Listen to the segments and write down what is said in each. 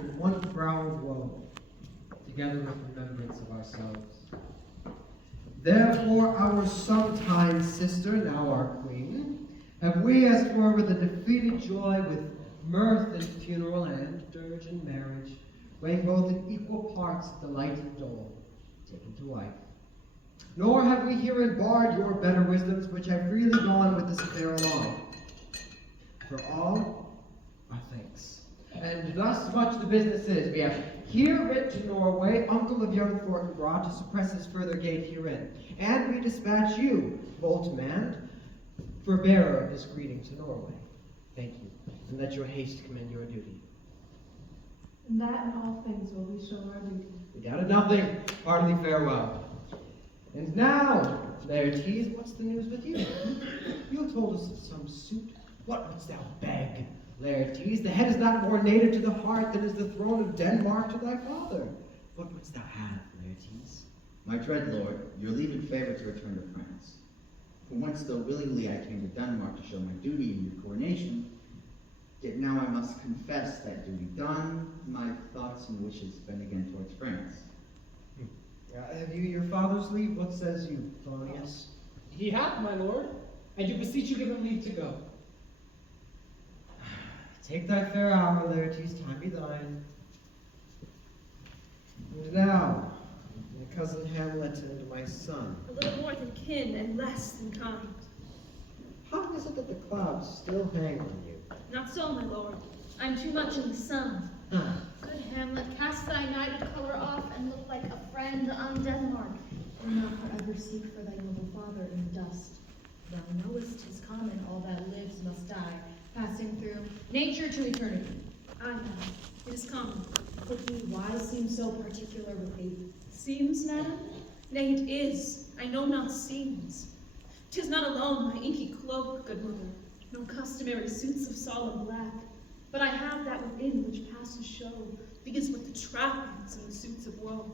in one brow of woe, together with remembrance of ourselves. Therefore our sometime sister, now our queen, have we as 'twere with a defeated joy, with mirth and funeral and dirge and marriage, weighing both in equal parts delight and dole, taken to wife. Nor have we herein barred your better wisdoms, which have freely gone with this affair along. For all our thanks. And thus much the business is. We have here writ to Norway, uncle of young Fortinbras, to suppress his further gate herein. And we dispatch you, bold man, for bearer of this greeting to Norway. Thank you, and let your haste commend your duty. And that in all things will we show our duty. We doubted nothing. Heartily farewell. And now, Laertes, what's the news with you? You told us of some suit. What wouldst thou beg, Laertes? The head is not more native to the heart than is the throne of Denmark to thy father. What wouldst thou have, Laertes? My dread lord, your leave and favor to return to France. For once, though willingly I came to Denmark to show my duty in your coronation, yet now I must confess that duty done, my thoughts and wishes bend again towards France. Have you your father's leave? What says you, Polonius? He hath, my lord. I do beseech you give him leave to go. Take thy fair hour, Laertes, time be thine. And now, my cousin Hamlet and my son. A little more than kin and less than kind. How is it that the clouds still hang on you? Not so, my lord. I'm too much in the sun. Good Hamlet, cast thy nighted color off and look like a friend on Denmark, and not forever seek for thy noble father in the dust. Thou knowest 'tis common all that lives must die, passing through nature to eternity. I know. It is common. But he, why seem so particular with thee? Seems, madam? Nay, it is. I know not seems. 'Tis not alone my inky cloak, good mother, no customary suits of solemn black, but I have that within which passes show, begins with the trappings and the suits of woe.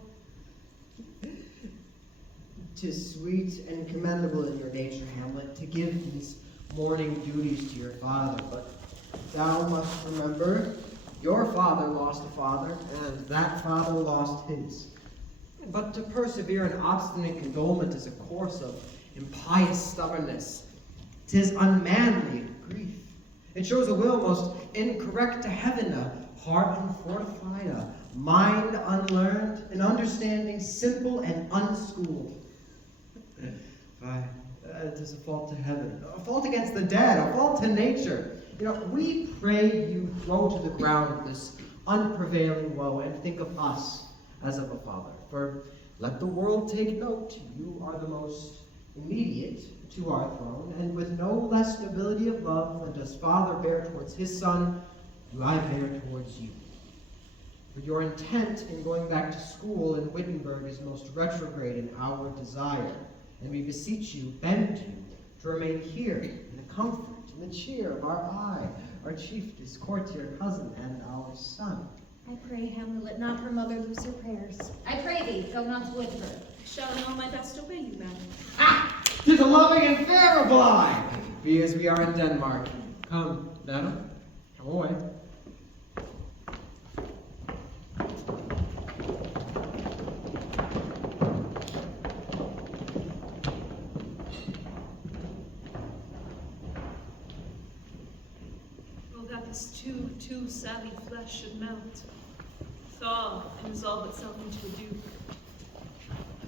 'Tis sweet and commendable in your nature, Hamlet, to give these mourning duties to your father, but thou must remember, your father lost a father, and that father lost his. But to persevere in obstinate condolement is a course of impious stubbornness. 'Tis unmanly grief. It shows a will most incorrect to heaven, a heart unfortified, a mind unlearned, an understanding simple and unschooled. It is a fault to heaven, a fault against the dead, a fault to nature. We pray you throw to the ground this unprevailing woe and think of us as of a father. For let the world take note, you are the most immediate to our throne, and with no less nobility of love than does father bear towards his son, do I bear towards you. For your intent in going back to school in Wittenberg is most retrograde in our desire, and we beseech you, bend you, to remain here in the comfort and the cheer of our eye, our chiefest courtier cousin, and our son. I pray, Hamlet, let not her mother lose her prayers. I pray thee, go not to Wittenberg. Shall in all my best obey you, madam. Ah! 'Tis a loving and fair reply! Be as we are in Denmark. Come, madam, come away. Oh, that this too savvy flesh should melt, thaw, and resolve itself into a dew.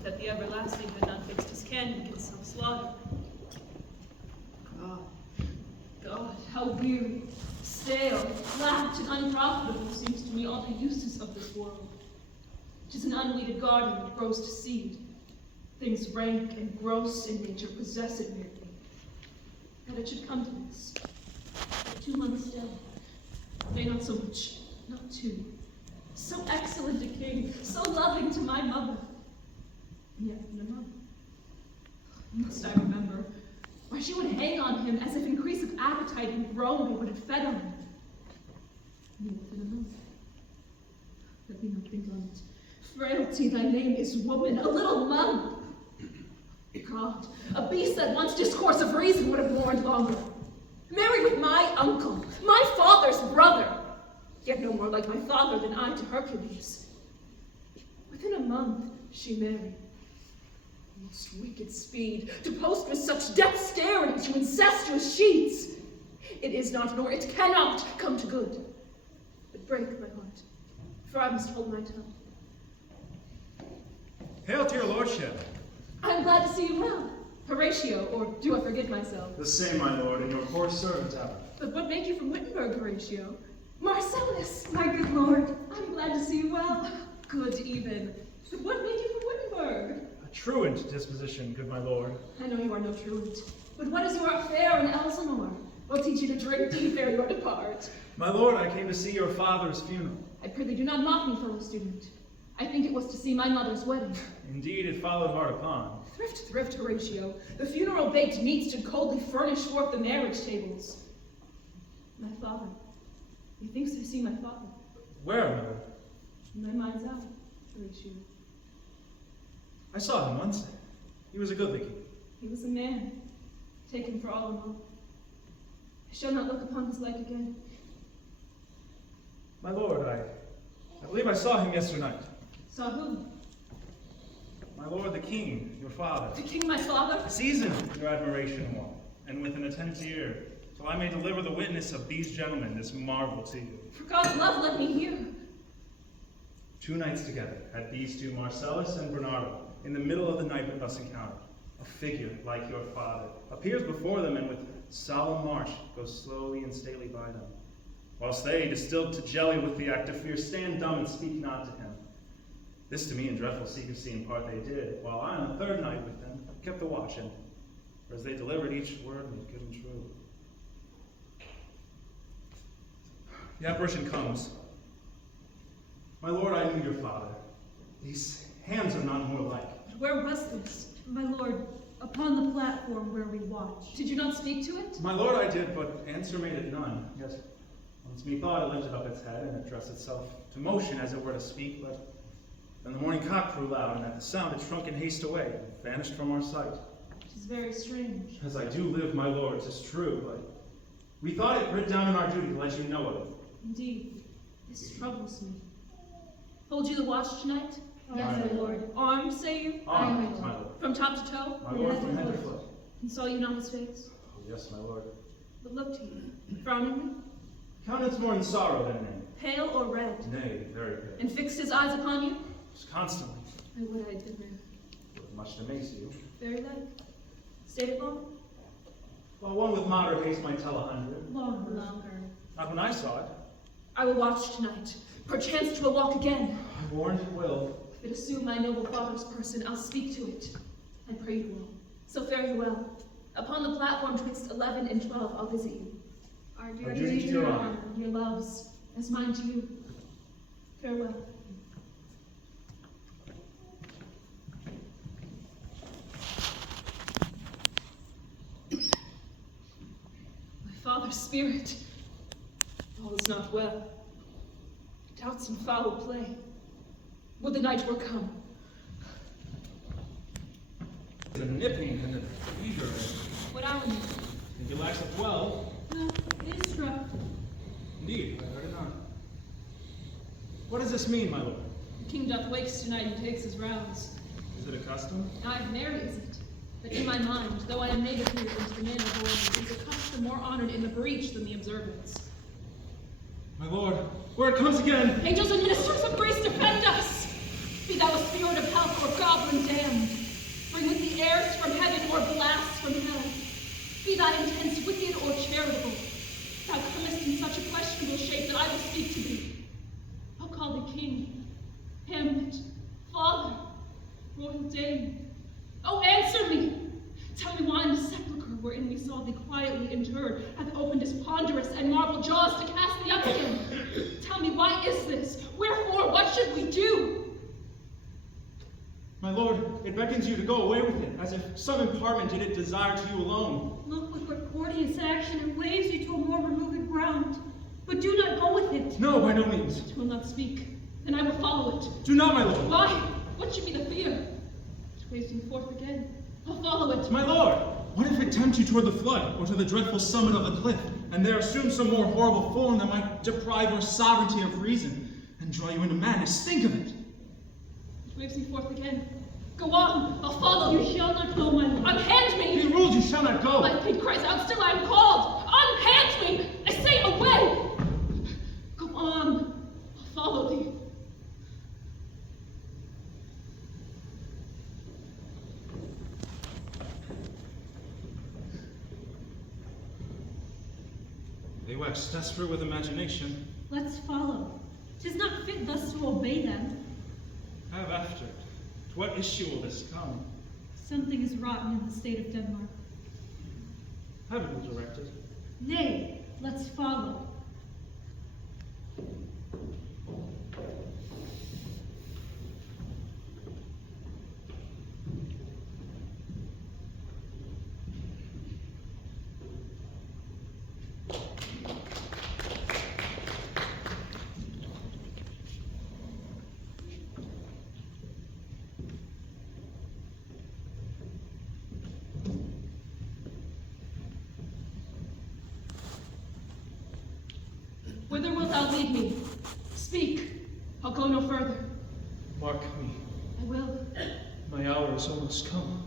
That the everlasting had not fixed his cannon against self-slaughter. God, how weary, stale, flat, and unprofitable seems to me all the uses of this world. 'Tis an unweeded garden that grows to seed. Things rank and gross in nature possess it merely. That it should come to this. 2 months still. Nay, not so much, not 2. So excellent a king, so loving to my mother. And yet, in a month, must I remember, why she would hang on him as if increase of appetite and groan would have fed on him. And yet, in a month, let me not think on it. Frailty, thy name is woman, a little month. God, a beast that once discourse of reason would have mourned longer. Married with my uncle, my father's brother. yet no more like my father than I to Hercules. Within a month she married. Most wicked speed, to post with such dexterity to incestuous sheets. It is not, nor it cannot come to good. But break my heart, for I must hold my tongue. Hail to your lordship. I am glad to see you well. Horatio, or do I forget myself? The same, my lord, and your poor servant, Abbot. But what make you from Wittenberg, Horatio? Marcellus! My good lord. I'm glad to see you well. Good even. But what made you from Wittenberg? A truant disposition, good my lord. I know you are no truant. But what is your affair in Elsinore? We'll teach you to drink deep ere you depart. My lord, I came to see your father's funeral. I prithee do not mock me, fellow student. I think it was to see my mother's wedding. Indeed, it followed hard upon. Thrift, Horatio. The funeral baked meats did coldly furnish forth the marriage tables. My father. Methinks I see my father. Where, my lord? In my mind's eye, Horatio. I saw him once. He was a goodly king. He was a man, taken for all in all. I shall not look upon his like again. My lord, I believe I saw him yesternight. Saw who? My lord, the king, your father. The king, my father? Season your admiration well, and with an attentive ear, till I may deliver the witness of these gentlemen this marvel to you. For God's love, let me hear. 2 nights together had these two, Marcellus and Bernardo, in the middle of the night when thus encountered. A figure like your father appears before them, and with solemn march goes slowly and stately by them. Whilst they, distilled to jelly with the act of fear, stand dumb and speak not to him. This to me in dreadful secrecy in part they did, while I on the 3rd night with them kept the watch, and as they delivered each word was good and true. The apparition comes. My lord, I knew your father. These hands are not more like. But where was this? My lord, upon the platform where we watch. Did you not speak to it? My lord, I did, but answer made it none. Yet, once methought it lifted up its head and addressed itself to motion as it were to speak, but then the morning cock crew loud, and at the sound it shrunk in haste away, and vanished from our sight. It is very strange. As I do live, my lord, 'tis true, but we thought it writ down in our duty to let you know of it. Indeed, this troubles me. Hold you the watch tonight? Yes, my lord. Armed, say you? Armed, my lord. From top to toe? My lord, Yes, from my head to lord. foot. And saw you not his face? Oh, yes, my lord. But looked he, frowningly, Countenance more in sorrow than in anger. pale or red, Nay, very pale. and fixed his eyes upon you? Constantly. I would I did there. With much to amaze you. Very like. Stayed it long? While one with moderate haste might tell 100. Longer. Not when I saw it. I will watch tonight. Perchance 'twill walk again. I warned it will. If it assume my noble father's person, I'll speak to it, and pray you all. So fare you well. Upon the platform twixt 11 and 12, I'll visit you. Our Our duty to your honor. Your loves, as mine to you. Farewell. My father's spirit, all is not well. Doubts some foul play. Would the night were come. The nipping and the fever. What hour is it? Think it lacks of 12. No, it is struck. Indeed, I heard it not. What does this mean, my lord? The king doth wakes tonight and takes his rounds. Is it a custom? Ay, merry is it. But in my mind, though I am native here into the manner born, is a custom more honored in the breach than the observance. My lord, where it comes again! Angels and ministers of grace defend us! Be thou a spirit of hell or goblin damned. Bring with the airs from heaven or blasts from hell. Be thy intents wicked or charitable. Thou comest in such a questionable shape that I will speak to thee. I'll call thee king, Hamlet, father, royal dame. Oh, answer me! Tell me why in the sepulchre wherein we saw thee quietly interred hath opened his ponderous and marble jaws to cast thee up again. Tell me, why is this? Wherefore? What should we do? My lord, it beckons you to go away with it, as if some impartment did it desire to you alone. Look with what courteous action it waves you to a more removed ground. But do not go with it. No, by no means. It will not speak, then I will follow it. Do not, my lord. Why? What should be the fear? It waves me forth again. I'll follow it. My lord, What if it tempt you toward the flood, or to the dreadful summit of the cliff, and there assume some more horrible form that might deprive your sovereignty of reason, and draw you into madness? Think of it! It waves me forth again. Go on, I'll follow. You shall not go, my lord. Unhand me! Be ruled, you shall not go! My pig cries out, still I am called. Unhand me! I say away! Go on, I'll follow thee. They wax desperate with imagination. Let's follow. 'Tis not fit thus to obey them. Have after it. To what issue will this come? Something is rotten in the state of Denmark. Heaven will direct it. Nay, let's follow. Whither wilt thou lead me? Speak. I'll go no further. Mark me, I will. my hour is almost come,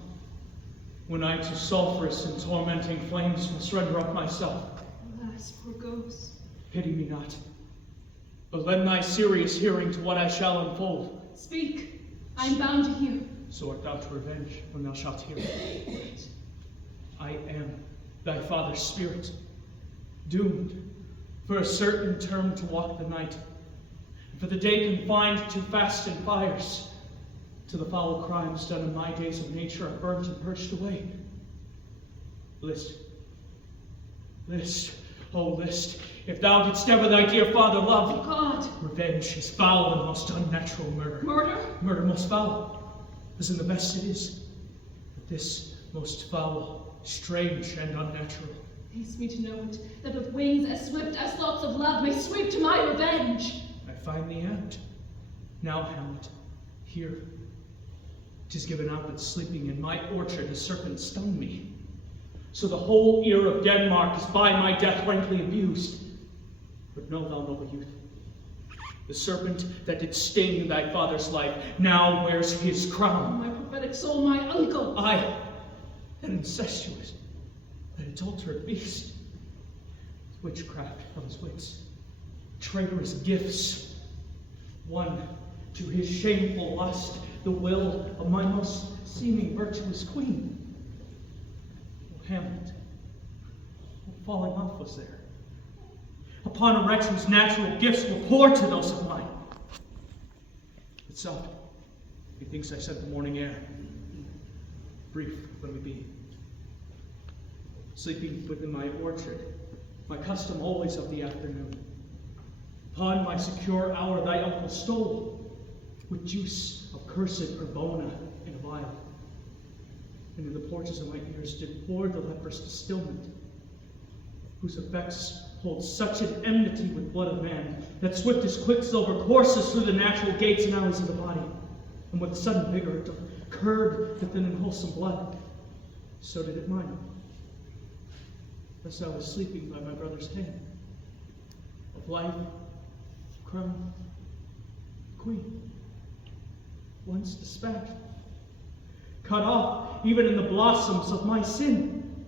when I to sulphurous and tormenting flames must render up myself. Alas, poor ghost. Pity me not, but lend thy serious hearing to what I shall unfold. Speak. I am bound to hear. So art thou to revenge when thou shalt hear it. I am thy father's spirit, doomed for a certain term to walk the night, and for the day confined to fast and fires, till the foul crimes done in my days of nature are burnt and purged away. List, list, oh list, if thou didst ever thy dear father love, God. revenge is foul and most unnatural murder. Murder? Murder most foul, as in the best it is, but this most foul, strange, and unnatural. Haste me to know it, that with wings as swift as thoughts of love may sweep to my revenge. I find thee out. Now, Hamlet, here. 'Tis given out that sleeping in my orchard a serpent stung me. So the whole ear of Denmark is by my death rankly abused. But know thou, noble youth, the serpent that did sting thy father's life now wears his crown. My prophetic soul, my uncle. I, an incestuous, an adulterate beast, with witchcraft of his wits, traitorous gifts, won to his shameful lust the will of my most seeming virtuous queen. O Hamlet, what falling off was there? Upon a wretch whose natural gifts were poor to those of mine. But so, methinks I scent the morning air. Brief, let me be. Sleeping within my orchard, my custom always of the afternoon. Upon my secure hour thy uncle stole, with juice of cursed Urbona in a vial. And in the porches of my ears did pour the leprous distillment, whose effects hold such an enmity with blood of man, that swift as quicksilver courses through the natural gates and alleys of the body, and with sudden vigor it doth curb the thin and wholesome blood. So did it mine. Thus I was sleeping by my brother's hand, of life, crown, queen, once dispatched, cut off even in the blossoms of my sin.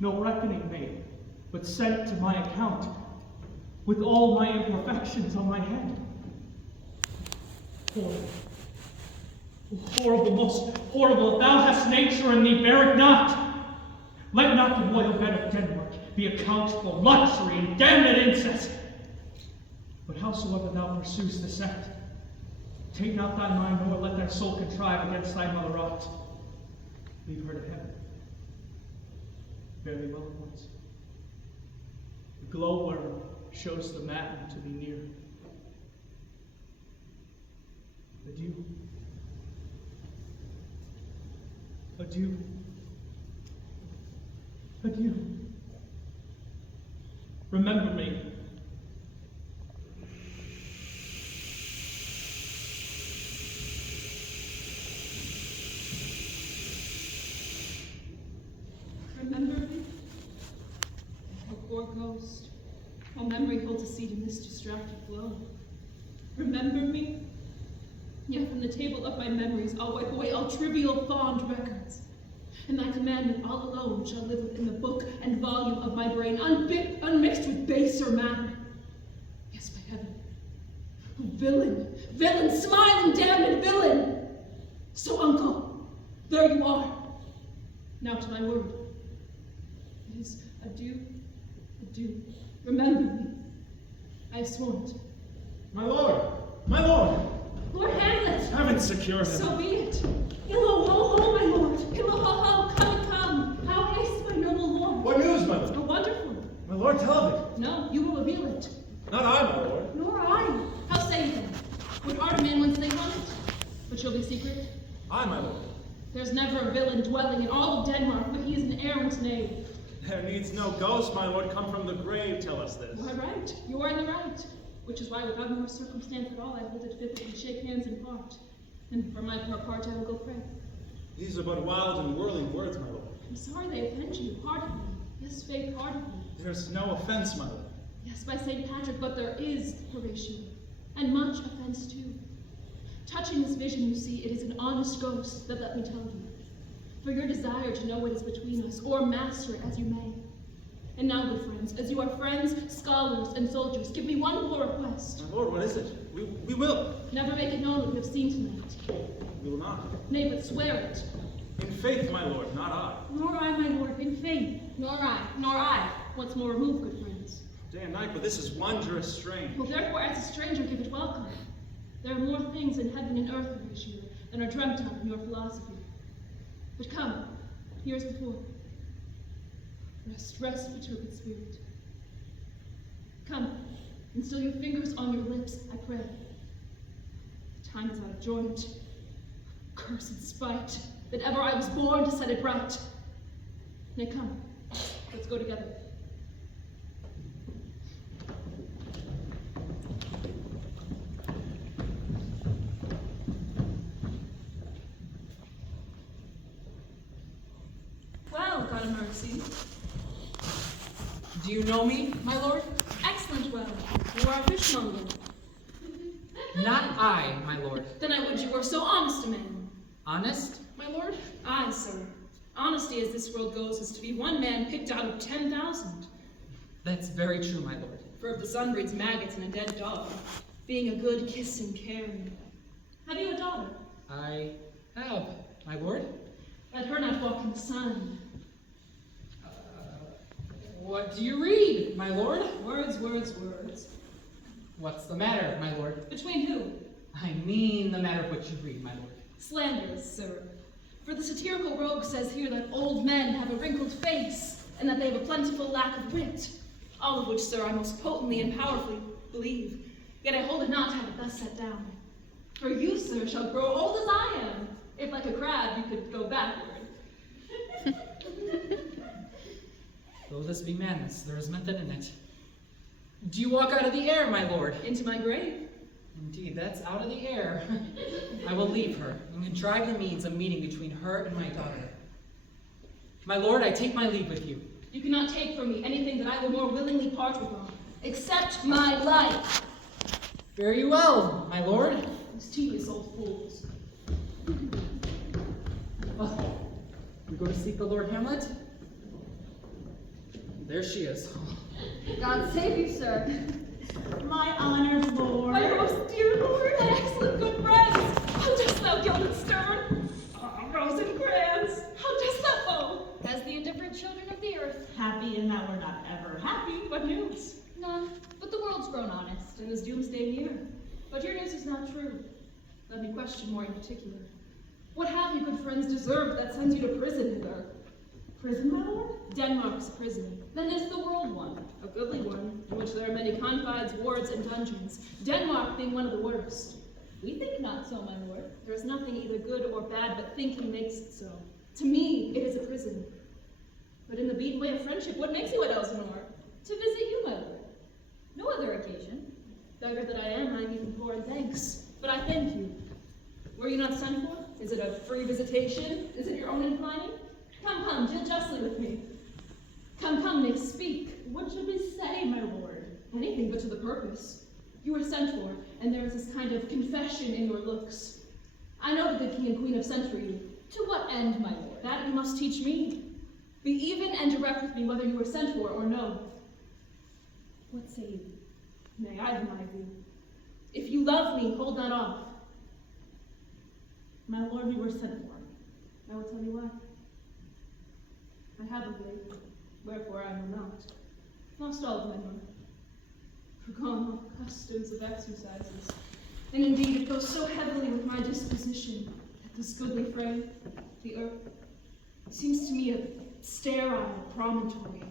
No reckoning made, but sent to my account, with all my imperfections on my head. Horrible, horrible, most horrible, if thou hast nature in thee, bear it not. Let not the royal bed of Denmark be account for luxury and damned incest. But howsoever thou pursuest this act, take not thy mind, nor let thy soul contrive against thy mother aught. Leave her to heaven. Fare thee well at once. The glowworm shows the matin to be near. Adieu. Adieu. Adieu. Remember me. ghost, while memory holds a seat in this distracted flow. Remember me? Yet from the table of my memories I'll wipe away all trivial fond records. And thy commandment all alone shall live within the book and volume of my brain, unmixed with baser matter. Yes, by heaven. Villain, villain, smiling, damned villain! So, uncle, there you are. Now to my word. It is adieu, adieu. Remember me. I have sworn it. My lord! My lord! Lord Hamlet! Heaven secure him. So be it. Hillo, ho, ho, my lord. Hillo, ho, ho, come, come. How haste, my noble lord? What news, my lord? Oh, wonderful. My lord, tell of it. No, you will reveal it. Not I, my lord. Nor I. How say you then? Would art a man once think on it? But shall be secret? I, my lord. There's never a villain dwelling in all of Denmark, but he is an errant knave. There needs no ghost, my lord, come from the grave, tell us this. Why, right. You are in the right. Which is why, without more circumstance at all, I hold it fit that we shake hands and part. And for my poor part, I will go pray. These are but wild and whirling words, my lord. I'm sorry they offend you. Pardon me. Yes, faith, pardon me. There's no offense, my lord. Yes, by St. Patrick, but there is, Horatio. And much offense, too. Touching this vision, you see, it is an honest ghost that let me tell you. For your desire to know what is between us, or master it as you may. And now, good friends, as you are friends, scholars, and soldiers, give me one poor request. My lord, what is it? We will. Never make it known what we have seen tonight. We will not. Nay, but swear it. In faith, my lord, not I. Nor I, my lord, in faith. Nor I. Nor I. Once more remove, good friends. Day and night, but this is wondrous strange. Well, therefore, as a stranger, give it welcome. There are more things in heaven and earth, Horatio, than are dreamt of in your philosophy. But come, here as before. Rest, rest, perturbed spirit. Come, and still your fingers on your lips, I pray. The time is out of joint. Cursed spite, that ever I was born to set it right. Nay, come, let's go together. Well, God of mercy. Do you know me, my lord? Excellent well. You are a fishmonger. Not I, my lord. Then I would you were so honest a man. Honest, my lord? Aye, sir. Honesty as this world goes is to be one man picked out of 10,000. That's very true, my lord. For if the sun breeds maggots in a dead dog, being a good kiss and caring. Have you a daughter? I have, my lord. Let her not walk in the sun. What do you read, my lord? Words, words, words. What's the matter, my lord? Between who? I mean the matter of what you read, my lord. Slanderous, sir. For the satirical rogue says here that old men have a wrinkled face, and that they have a plentiful lack of wit. All of which, sir, I most potently and powerfully believe. Yet I hold it not to have it thus set down. For you, sir, shall grow old as I am, if like a crab you could go backward. Though this be madness, there is method in it. Do you walk out of the air, my lord? Into my grave. Indeed, that's out of the air. I will leave her, and contrive the means of meeting between her and my daughter. My lord, I take my leave with you. You cannot take from me anything that I will more willingly part with on, except my life. Very well, my lord. Those tedious old fools. Oh, we go to seek the Lord Hamlet? There she is. God save you, sir. My honored lord. My most dear lord, my excellent good friends, how dost thou, gilded stern? Ah, Rosencrantz, how dost thou, oh? As the indifferent children of the earth. Happy in that we're not ever happy. What news? None, but the world's grown honest. And is doomsday near? But your news is not true. Let me question more in particular. What have you, good friends, deserved that sends you to prison hither? Prison, my lord? Denmark's prison. Then is the world one, a goodly one, in which there are many confides, wards, and dungeons, Denmark being one of the worst. We think not so, my lord. There is nothing either good or bad, but thinking makes it so. To me, it is a prison. But in the beaten way of friendship, what makes you at Elsinore? To visit you, my lord. No other occasion. Beggar that I am, I am even poor in thanks. But I thank you. Were you not sent for? Is it a free visitation? Is it your own inclining? Come, come, deal justly with me. Come, come, Nick, speak. What should we say, my lord? Anything but to the purpose. You were sent for, and there is this kind of confession in your looks. I know the good king and queen have sent for you. To what end, my lord? That you must teach me. Be even and direct with me whether you were sent for or no. What say you? Nay, I have my view. If you love me, hold not off. My lord, you were sent for. I will tell you why. I have a blade, wherefore I know not. Lost all of my mirth. Forgone all customs of exercises. And indeed, it goes so heavily with my disposition that this goodly frame, the earth, seems to me a sterile promontory.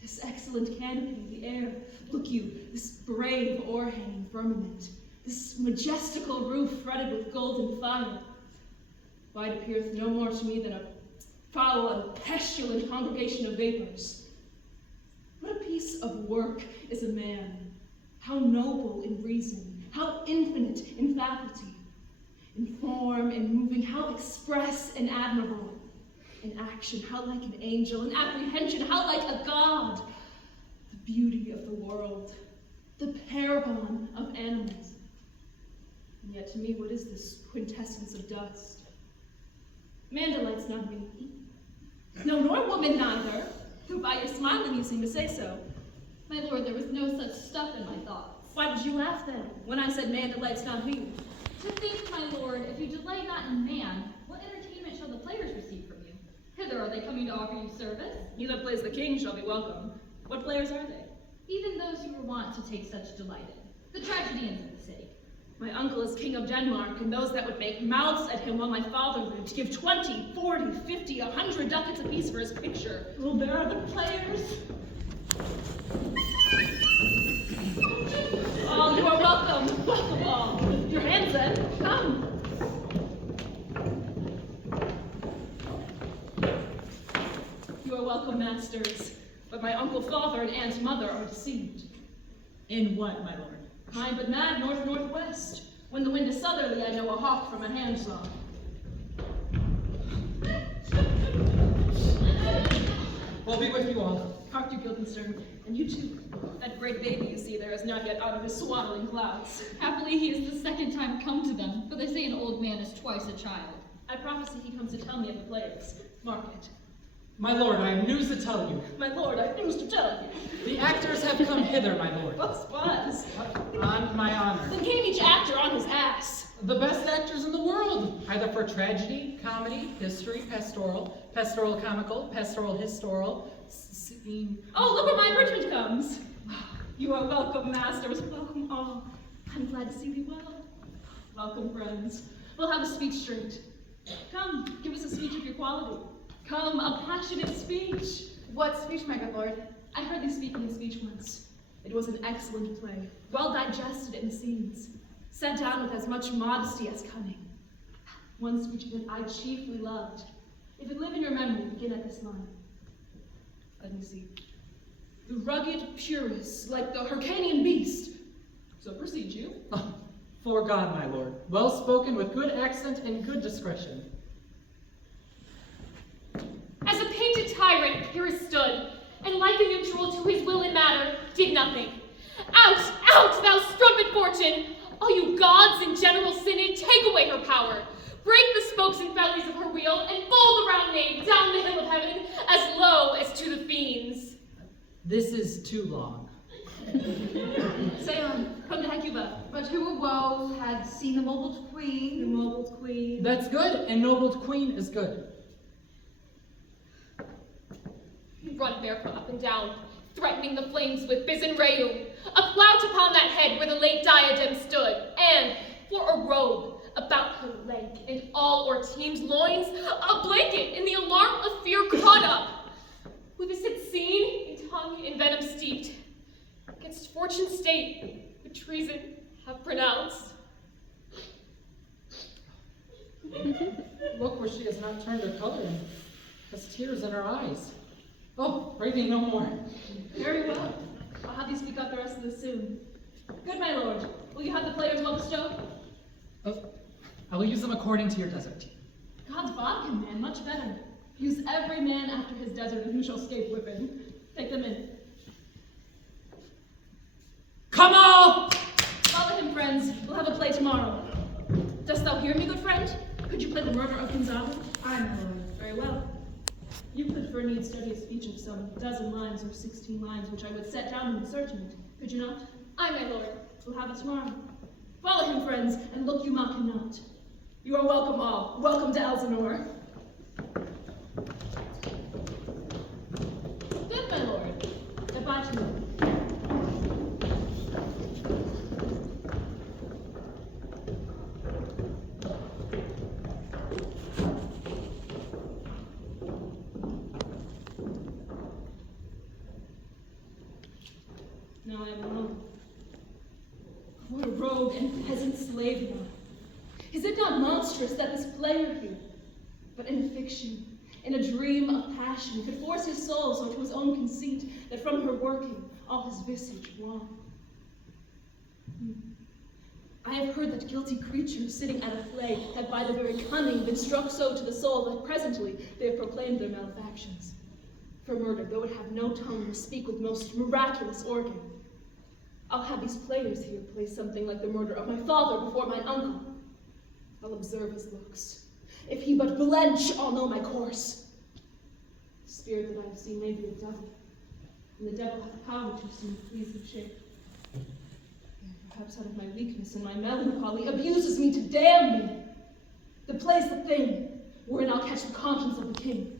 This excellent canopy, the air, look you, this brave o'erhanging firmament, this majestical roof fretted with golden fire. Why it appeareth no more to me than a foul and pestilent congregation of vapors. What a piece of work is a man, how noble in reason, how infinite in faculty, in form and moving, how express and admirable. In action, how like an angel. In apprehension, how like a god. The beauty of the world. The paragon of animals. And yet to me, what is this quintessence of dust? Man delights not me. No, nor woman neither. Though by your smiling you seem to say so. My lord, there was no such stuff in my thoughts. Why did you laugh then, when I said man delights not me? To think, my lord, if you delight not in man, what entertainment shall the players receive from you? Hither are they coming to offer you service? He that plays the king shall be welcome. What players are they? Even those you were wont to take such delight in. The tragedians of the city. My uncle is king of Denmark, and those that would make mouths at him while my father lived give 20, 40, 50, 100 ducats apiece for his picture. Well, there are the players. Oh, you are welcome. Welcome all. Your hands then. Come. You are welcome, masters. But my uncle father and aunt mother are deceived. In what, my lord? Kind but mad, north-northwest. When the wind is southerly, I know a hawk from a handsaw. We'll be with you all. Hark you, Guildenstern, and you too. That great baby you see there is not yet out of his swaddling clouds. Happily he is the second time come to them, for they say an old man is twice a child. I prophesy he comes to tell me of the players. Mark it. My lord, I have news to tell you. My lord, I have news to tell you. The actors have come hither, my lord. Buzz. On my honor. Then came each actor on his ass. The best actors in the world, either for tragedy, comedy, history, pastoral, pastoral comical, pastoral historical, scene. Oh, look where my abridgment comes. You are welcome, masters. Welcome all. I'm glad to see thee well. Welcome, friends. We'll have a speech straight. Come, give us a speech of your quality. Come, a passionate speech. What speech, my good lord? I heard thee speaking a speech once. It was an excellent play, well digested in scenes, set down with as much modesty as cunning. One speech that I chiefly loved. If it live in your memory, begin at this line. Let me see. The rugged purist, like the Hyrcanian beast. So proceed you. Oh, for God, my lord. Well spoken with good accent and good discretion. As a painted tyrant, Pyrrhus stood, and like a neutral to his will in matter, did nothing. Out, out, thou strumpet fortune! All you gods in general synod, take away her power. Break the spokes and bellies of her wheel, and fold the round nave down the hill of heaven, as low as to the fiends. This is too long. Say on, come to Hecuba. But who of woes had seen the mobled The queen? mobled queen. That's good, and nobled queen is good. Run barefoot up and down, threatening the flames with Bizen Reu, a clout upon that head where the late diadem stood, and for a robe about her leg and all o'er team's loins, a blanket in the alarm of fear caught up. With a sit scene in tongue in venom steeped, against fortune's state, with treason have pronounced. Look where she has not turned her color and has tears in her eyes. Oh, raving no more. Very well. I'll have you speak out the rest of this soon. Good, my lord. Will you have the players well bestowed? Oh, I will use them according to your desert. God's bodkin, man, much better. Use every man after his desert, and who shall scape whipping? Take them in. Come all! Follow him, friends. We'll have a play tomorrow. Dost thou hear me, good friend? Could you play the murder of Gonzaga? Aye, my lord. Very well. You could for need study a speech of some 12 lines or 16 lines, which I would set down in the searchment. Could you not? Aye, my lord. We'll have it tomorrow. Follow him, friends, and look you mock him not. You are welcome all. Welcome to Elsinore. Good, my lord. Goodbye to you. Now I am alone. What a rogue and peasant slave you are. Is it not monstrous that this player here, but in a fiction, in a dream of passion, could force his soul so to his own conceit that from her working all his visage wan? I have heard that guilty creatures sitting at a play have by the very cunning been struck so to the soul that presently they have proclaimed their malefactions. For murder, though it have no tongue, will speak with most miraculous organ. I'll have these players here play something like the murder of my father before mine uncle. I'll observe his looks. If he but blench, I'll know my course. The spirit that I have seen may be a devil, and the devil hath power to assume pleasing shape. And perhaps out of my weakness and my melancholy abuses me to damn me. The play's the thing, wherein I'll catch the conscience of the king.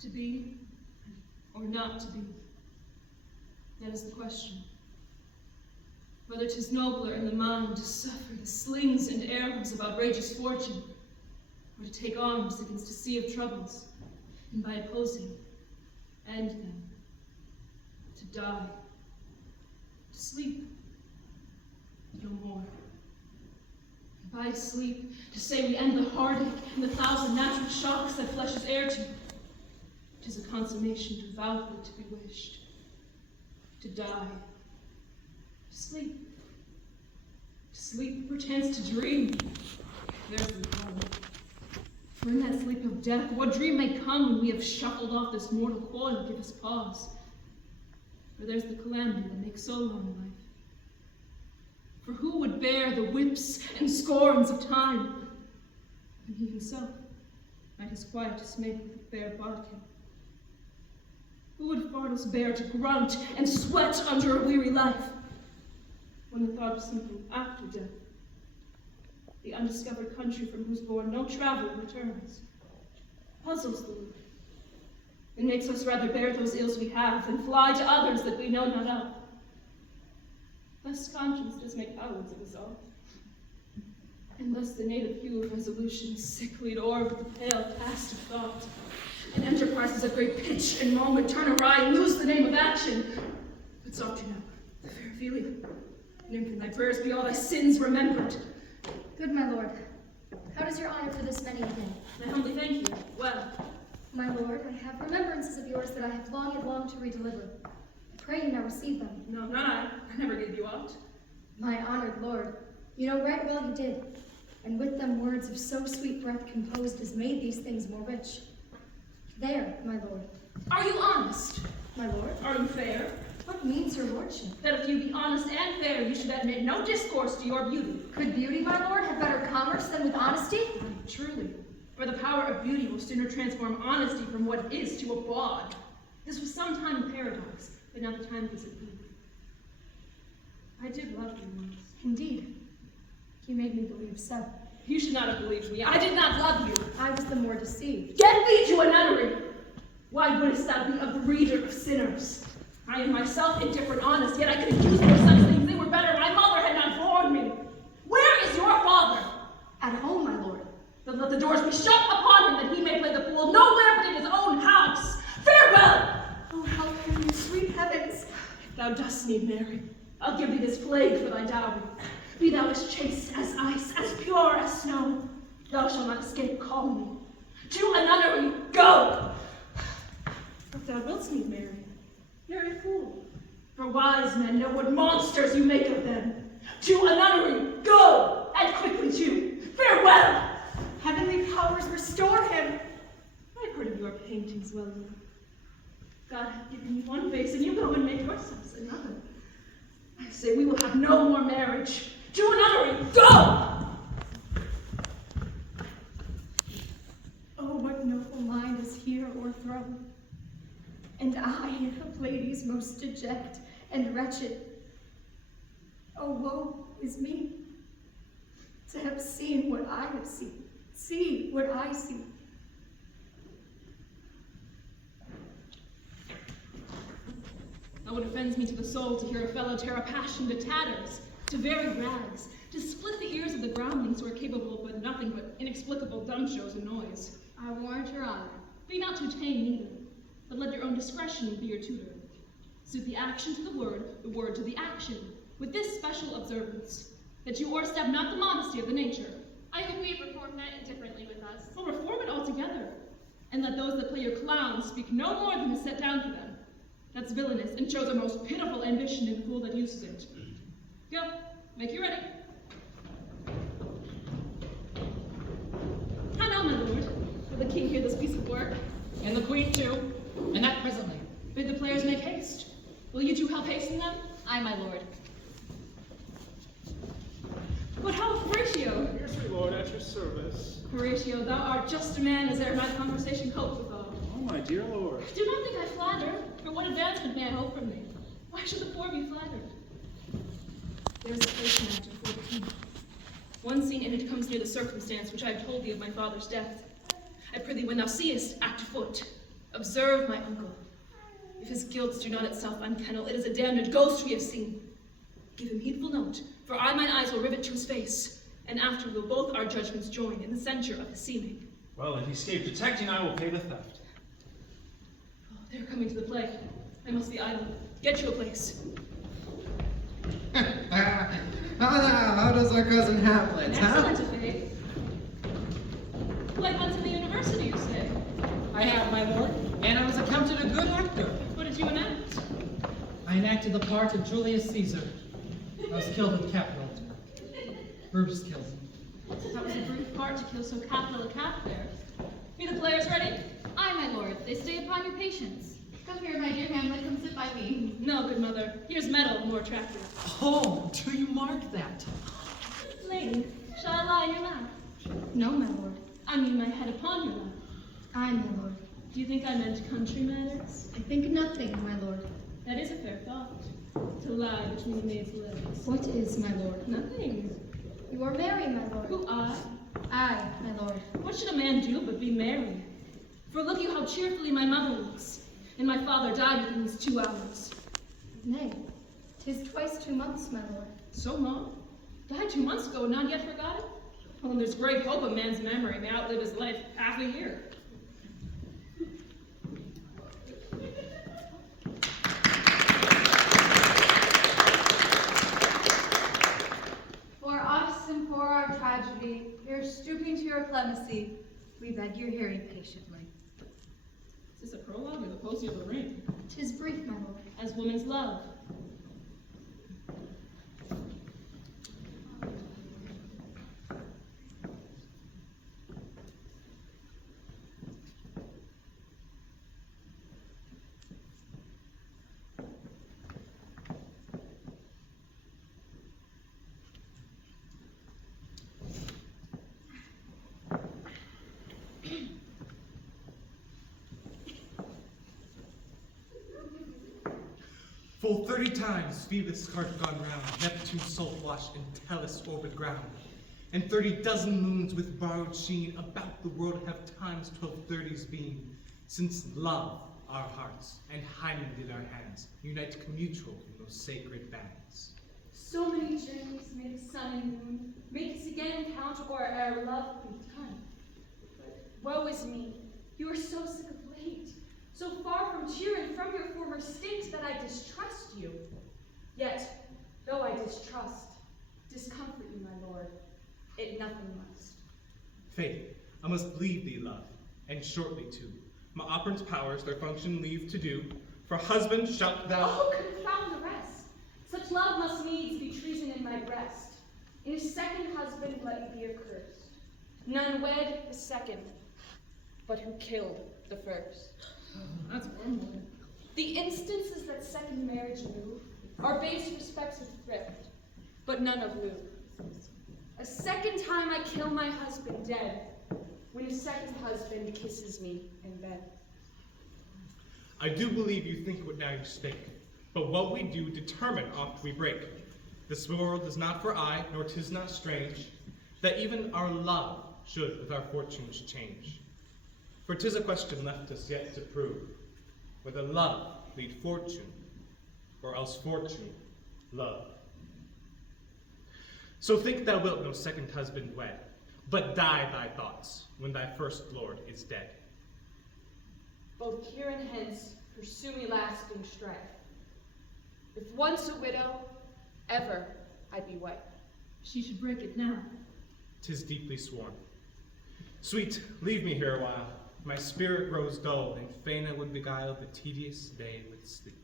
To be or not to be, that is the question. Whether 'tis nobler in the mind to suffer the slings and arrows of outrageous fortune, or to take arms against a sea of troubles, and by opposing, end them, to die, to sleep, no more. And by sleep, to say we end the heartache and the 1,000 natural shocks that flesh is heir to. 'Tis a consummation devoutly to be wished. To die. To sleep, perchance to dream. There's the problem. For in that sleep of death, what dream may come when we have shuffled off this mortal coil, give us pause. For there's the calamity that makes so long life. For who would bear the whips and scorns of time, when he himself might his quietest make with bare bodkin? Who would Fardos bear to grunt and sweat under a weary life, when the thought of something after death, the undiscovered country from whose bourne no traveler returns, puzzles the loop, and makes us rather bear those ills we have than fly to others that we know not of. Thus conscience does make cowards of us all, and thus the native hue of resolution sicklied o'er with the pale cast of thought, and enterprises of great pitch and moment turn awry and lose the name of action. But soft you know, the fair Ophelia, ne'er can thy prayers be all thy sins remembered. Good my lord, how does your honor for this many a day? I humbly thank you. Well, My lord, I have remembrances of yours that I have long and longed to redeliver. I pray you now receive them. no, not I. I never gave you aught. My honored lord, you know right well you did, and with them words of so sweet breath composed as made these things more rich. There, my lord. Are you honest? My lord? Are you fair? What means your lordship? That if you be honest and fair, you should admit no discourse to your beauty. Could beauty, my lord, have better commerce than with honesty? Truly. For the power of beauty will sooner transform honesty from what it is to a bawd. This was some time a paradox, but now the time gives it proof. I did love you once. Indeed. You made me believe so. You should not have believed me. I did not love you. I was the more deceived. Get thee to a nunnery! Why wouldst thou be a breeder of sinners? I am myself indifferent honest, yet I could accuse me of such things. They were better. My mother had not borne me. Where is your father? At home, my lord. Then let the doors be shut upon him, that he may play the fool nowhere but in his own house. Farewell! Oh, how can you, sweet heavens! If thou dost need Mary, I'll give thee this plague for thy dowry. Be thou as chaste as ice, as pure as snow. Thou shalt not escape calling me. To a nunnery, go! If thou wilt need Mary, marry a fool. For wise men know what monsters you make of them. To a nunnery, go! And quickly too. Farewell! Heavenly powers restore him. I've heard of your paintings well enough. God hath given you one face, and you go and make yourselves another. I say we will have no more marriage. To a nunnery, go! Oh, what noble mind is here o'erthrown. And I, of ladies most deject and wretched. Oh, woe is me, to have seen what I have seen, see what I see. Now it offends me to the soul to hear a fellow tear a passion to tatters, to very rags, to split the ears of the groundlings who are capable of nothing but inexplicable dumb shows and noise. I warrant your honor. Be not too tame neither, but let your own discretion be your tutor. Suit the action to the word to the action, with this special observance, that you o'erstep not the modesty of the nature. I hope we have reformed that indifferently with us. Well, reform it altogether, and let those that play your clowns speak no more than is set down for them. That's villainous, and shows a most pitiful ambition in the fool that uses it. Go, make you ready. How now, my lord? Will the king hear this piece of work? And the queen too, and that presently. Bid the players make haste. Will you two help hasten them? Aye, my lord. But how, Horatio? Yes, my lord, at your service. Horatio, thou art just a man as e'er my conversation coped withal. Oh, my dear lord. Do not think I flatter, for what advancement may I hope from thee? Why should the poor be flattered? There is a place in Act 14. One scene in it comes near the circumstance which I have told thee of my father's death. I prithee, when thou seest act afoot, observe my uncle. If his guilts do not itself unkennel, it is a damned ghost we have seen. Give him heedful note, for I mine eyes will rivet to his face, and after will both our judgments join in the censure of his seeming. Well, if he escape detecting, I will pay the theft. Oh, they are coming to the play. I must be idle. Get you a place. How does our cousin Hamlet, An huh? excellent affair. Like unto the university, you say? I have, my lord, and I was accounted a good actor. What did you enact? I enacted the part of Julius Caesar. I was killed at the Capitol. Brutus killed me. That was a brief part to kill so capital a cap there. Be the players ready? Aye, my lord. They stay upon your patience. Come here, my dear Hamlet. Come sit by me. No, good mother. Here's metal, more attractive. Oh, do you mark that? Lady, shall I lie in your lap? No, my lord. I mean my head upon your lap. Aye, my lord. Do you think I meant country matters? I think nothing, my lord. That is a fair thought. To lie between the maid's legs. What is, my lord? Nothing. You are merry, my lord. Who I? Aye, my lord. What should a man do but be merry? For look you how cheerfully my mother looks, and my father died within these 2 hours. Nay, 'tis twice 2 months, my lord. So long? Died 2 months ago, not yet forgotten? Well, and there's great hope a man's memory may outlive his life half a year. For us and for our tragedy, we are stooping to your clemency. We beg your hearing patiently. Is this a prologue or the posy of the ring? 'Tis brief, my lord. As woman's love. Full 30 times Phoebus' cart gone round, Neptune's salt washed and Tellus orbit ground. And 30 dozen moons with borrowed sheen about the world have times 1230s been, since love our hearts and Hymen did our hands unite commutual in those sacred bands. So many journeys made of sun and moon, make us again count o'er our love be done. But woe is me, you are so sick of late, so far from cheer and from your former state that I distrust you. Yet, Though I distrust, discomfort you, my lord, it nothing must. Faith, I must leave thee, love, and shortly too. My operant's powers their function leave to do. For husband shalt thou. Oh, confound the rest! Such love must needs be treason in my breast. In a second husband let me be accursed. None wed the second, but who killed the first. That's one more. The instances that second marriage move are base respects of thrift, but none of love. A second time I kill my husband dead, when a second husband kisses me in bed. I do believe you think what now you speak, but what we do determine oft we break. This world is not for aye, nor 'tis not strange, that even our love should with our fortunes change. For 'tis a question left us yet to prove, whether love lead fortune, or else fortune love. So think thou wilt no second husband wed, but die thy thoughts when thy first lord is dead. Both here and hence pursue me lasting strife. If once a widow, ever I'd be wife. She should break it now. 'Tis deeply sworn. Sweet, leave me here a while. My spirit grows dull, and fain I would beguile the tedious day with sleep.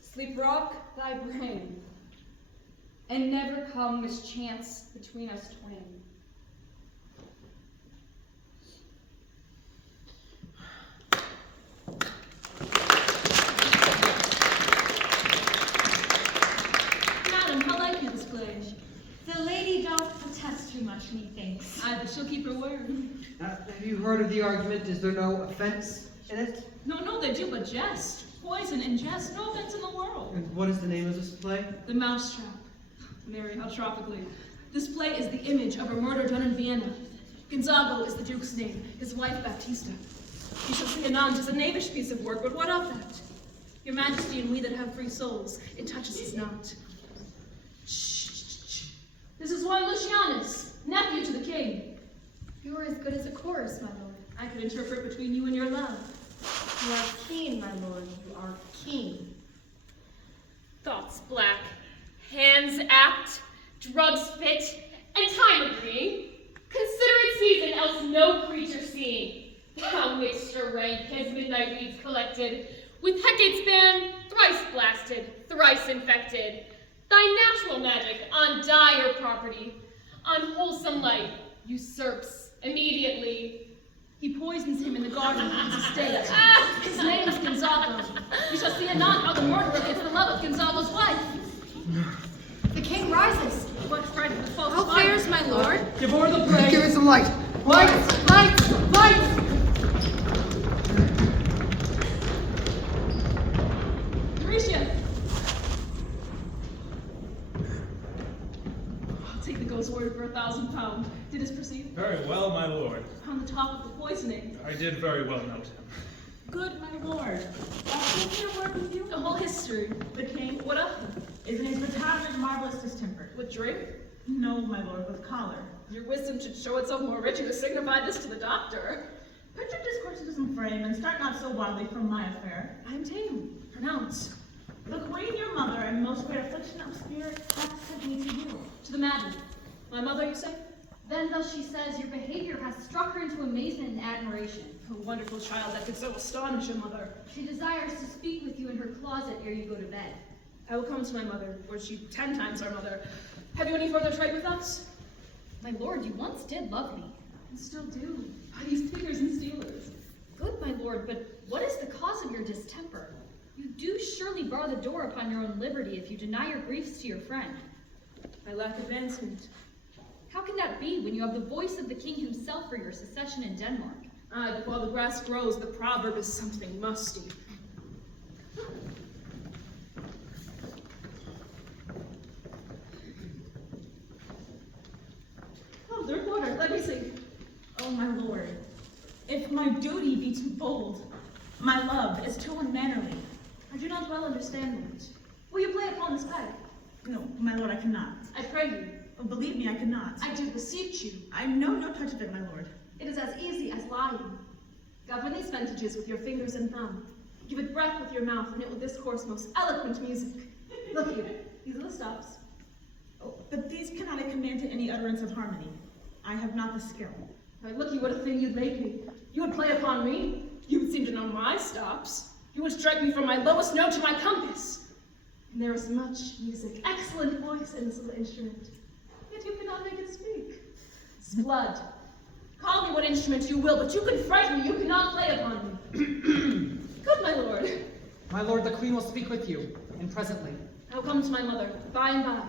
Sleep rock thy brain, and never come mischance between us twain. Madam, how like you this play? The lady doth protest too much, methinks. Aye, but she'll keep her word. Have you heard of the argument? Is there no offense in it? No, they do but jest. Poison and jest, no offense in the world. And what is the name of this play? The Mousetrap. Mary, how tropically. This play is the image of a murder done in Vienna. Gonzago is the Duke's name, his wife Baptista. You shall see anon 'tis a knavish piece of work, but what of that? Your Majesty and we that have free souls, it touches us not. Shh. This is one Lucianus, nephew to the king. You are as good as a chorus, my lord. I could interpret between you and your love. You are keen, my lord, you are keen. Thoughts black, hands apt, drugs fit, and time agreeing. Consider it season, else no creature seeing. Thou mixture rank, his midnight weeds collected, with Hecate's ban, thrice blasted, thrice infected. Thy natural magic on dire property, on wholesome light, usurps immediately. He poisons him in the garden of his estate. His name is Gonzago. You shall see anon how the murderer gets the love of Gonzago's wife. The king rises. What fright of the false How fire? fares my lord? Give her the play. Give it some light. Light! Light! Euretia! I'll take the ghost's word for £1,000. Did this proceed? Very well, my lord. On the top of the poisoning. I did very well note him. Good, my lord. What can I work with you? The whole history. The king? What of him? Isn't his retirement marvelous distempered? With drink? No, my lord, with choler. Your wisdom should show itself more rich. You have signified this to the doctor. Put your discourses in frame, and start not so wildly from my affair. I am tame. Pronounce. The queen, your mother, in most great affliction of spirit, hath sent me to you. To the madam. My mother, you say? Then thus she says, your behavior has struck her into amazement and admiration. A wonderful child that could so astonish a mother. She desires to speak with you in her closet ere you go to bed. I will come to my mother, or she 10 times our mother. Have you any further trade with us? My lord, you once did love me. And still do. These thinkers and stealers. Good, my lord, but what is the cause of your distemper? You do surely bar the door upon your own liberty if you deny your griefs to your friend. I lack advancement. How can that be when you have the voice of the king himself for your secession in Denmark? Aye, but while the grass grows, the proverb is something musty. Oh, third quarter, let me see. Oh, my lord, if my duty be too bold, my love is too unmannerly. I do not well understand that. Will you play upon this pipe? No, my lord, I cannot. I pray you. Oh, believe me, I cannot. I do beseech you. I know no touch of it, my lord. It is as easy as lying. Govern these vintages with your fingers and thumb. Give it breath with your mouth, and it will discourse most eloquent music. Look here, these are the stops. Oh, but these cannot command to any utterance of harmony. I have not the skill. Why, look ye what a thing you'd make me. You would play upon me. You would seem to know my stops. You would strike me from my lowest note to my compass. And there is much music, excellent voice in this little instrument. Yet you cannot make it speak. It's blood. Call me what instrument you will, but you can frighten me, you cannot play upon me. Good, my lord. My lord, the queen will speak with you, and presently. I'll come to my mother, by and by.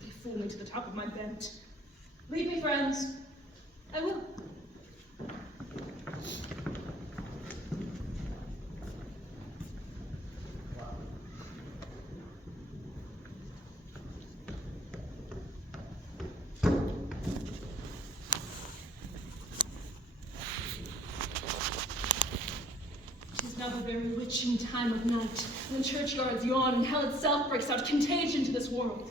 They fool me to the top of my bent. Leave me, friends. I will. Now the very witching time of night, when churchyards yawn and hell itself breaks out contagion to this world.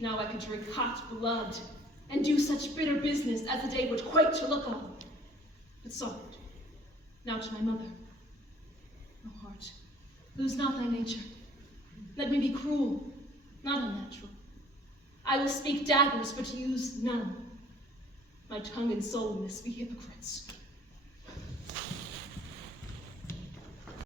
Now I could drink hot blood and do such bitter business as the day would quake to look on. But soft, now to my mother. O heart, lose not thy nature. Let me be cruel, not unnatural. I will speak daggers, but use none. My tongue and soul in this be hypocrites.